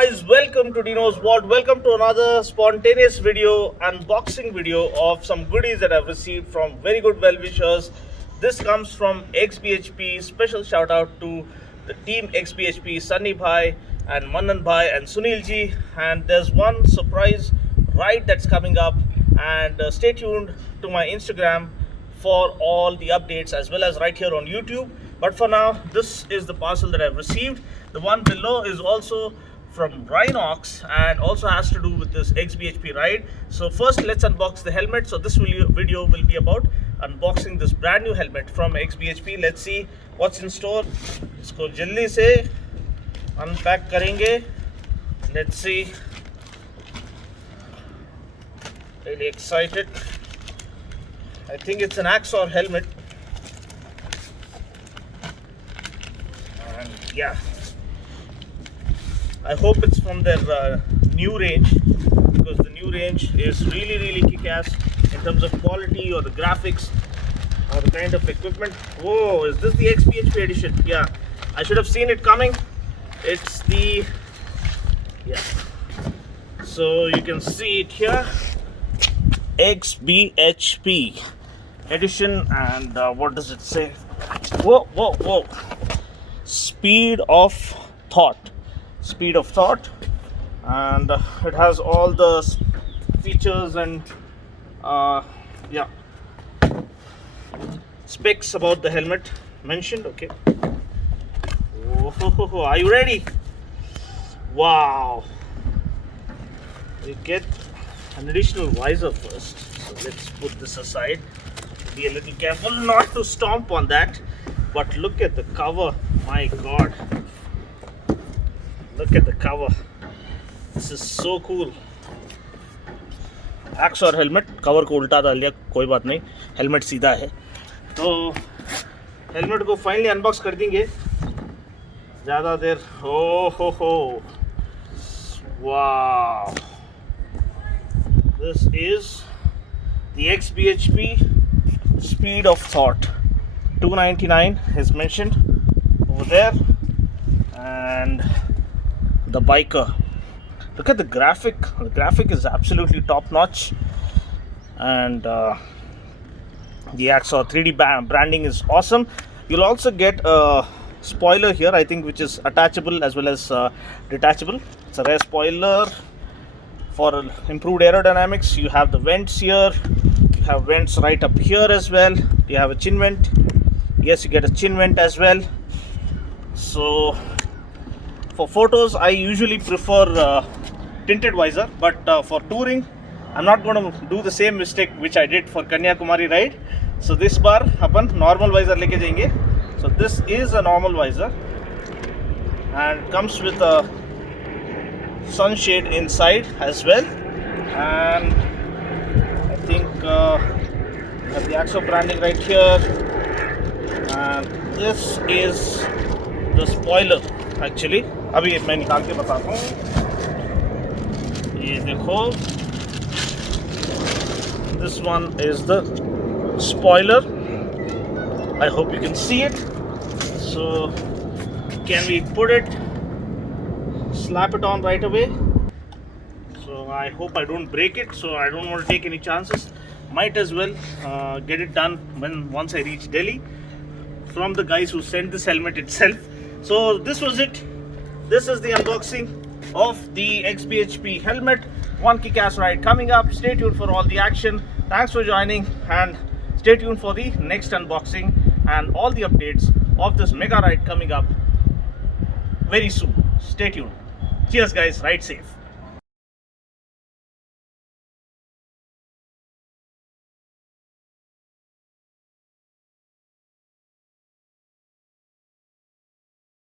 guys, welcome to Dinos World. Welcome to another spontaneous video, unboxing video of some goodies that I've received from very good well-wishers. This comes from XBHP. Special shout out to the team XBHP, Sunny Bhai and Manan Bhai and Sunil ji. And there's one surprise ride that's coming up, and stay tuned to my Instagram for all the updates, as well as right here on YouTube. But for now, this is the parcel that I've received. The one below is also from Rhinox and also has to do with this XBHP ride. So first, let's unbox the helmet. So this video will be about unboxing this brand new helmet from XBHP. Let's see what's in store. इसको जल्दी से unpack करेंगे. Let's see. Really excited. I think it's an Axor helmet. And yeah, I hope it's from their new range, because the new range is really kick-ass in terms of quality or the graphics or the kind of equipment. Whoa, is this the XBHP edition? Yeah, I should have seen it coming. It's the, yeah, so you can see it here, XBHP edition. And what does it say? Whoa, speed of thought, and it has all the features and yeah, specs about the helmet mentioned. Okay, oh, are you ready? Wow, we get an additional visor first, so let's put this aside. Be a little careful not to stomp on that. But look at the cover, my god, look at the cover. This is so cool. Axor helmet, cover को उल्टा डाल लिया, कोई बात नहीं, helmet सीधा है. तो helmet को finally unbox कर देंगे. ज़्यादा देर, हो, wow. This is the XBHP Speed of Thought. $299 is mentioned over there, and the biker. Look at the graphic. The graphic is absolutely top notch, and the Axor 3D branding is awesome. You'll also get a spoiler here, I think, which is attachable as well as detachable. It's a rear spoiler for improved aerodynamics. You have the vents here. You have vents right up here as well. You have a chin vent. Yes, you get a chin vent as well. So for photos, I usually prefer tinted visor, but for touring, I'm not going to do the same mistake which I did for Kanyakumari ride. So this bar upon normal visor लेके जाएंगे. So this is a normal visor and comes with a sunshade inside as well. And I think have the Axor branding right here. And this is the spoiler actually. अभी मैं निकाल के बताता हूँ. ये देखो, this one is the spoiler. I hope you can see it. So can we put it, slap it on right away? So I hope I don't break it, so I don't want to take any chances. Might as well get it done once I reach Delhi, from the guys who sent this helmet itself. So this was it. This is the unboxing of the XBHP helmet. One kick-ass ride coming up. Stay tuned for all the action. Thanks for joining, and stay tuned for the next unboxing and all the updates of this mega ride coming up very soon. Stay tuned. Cheers guys, ride safe.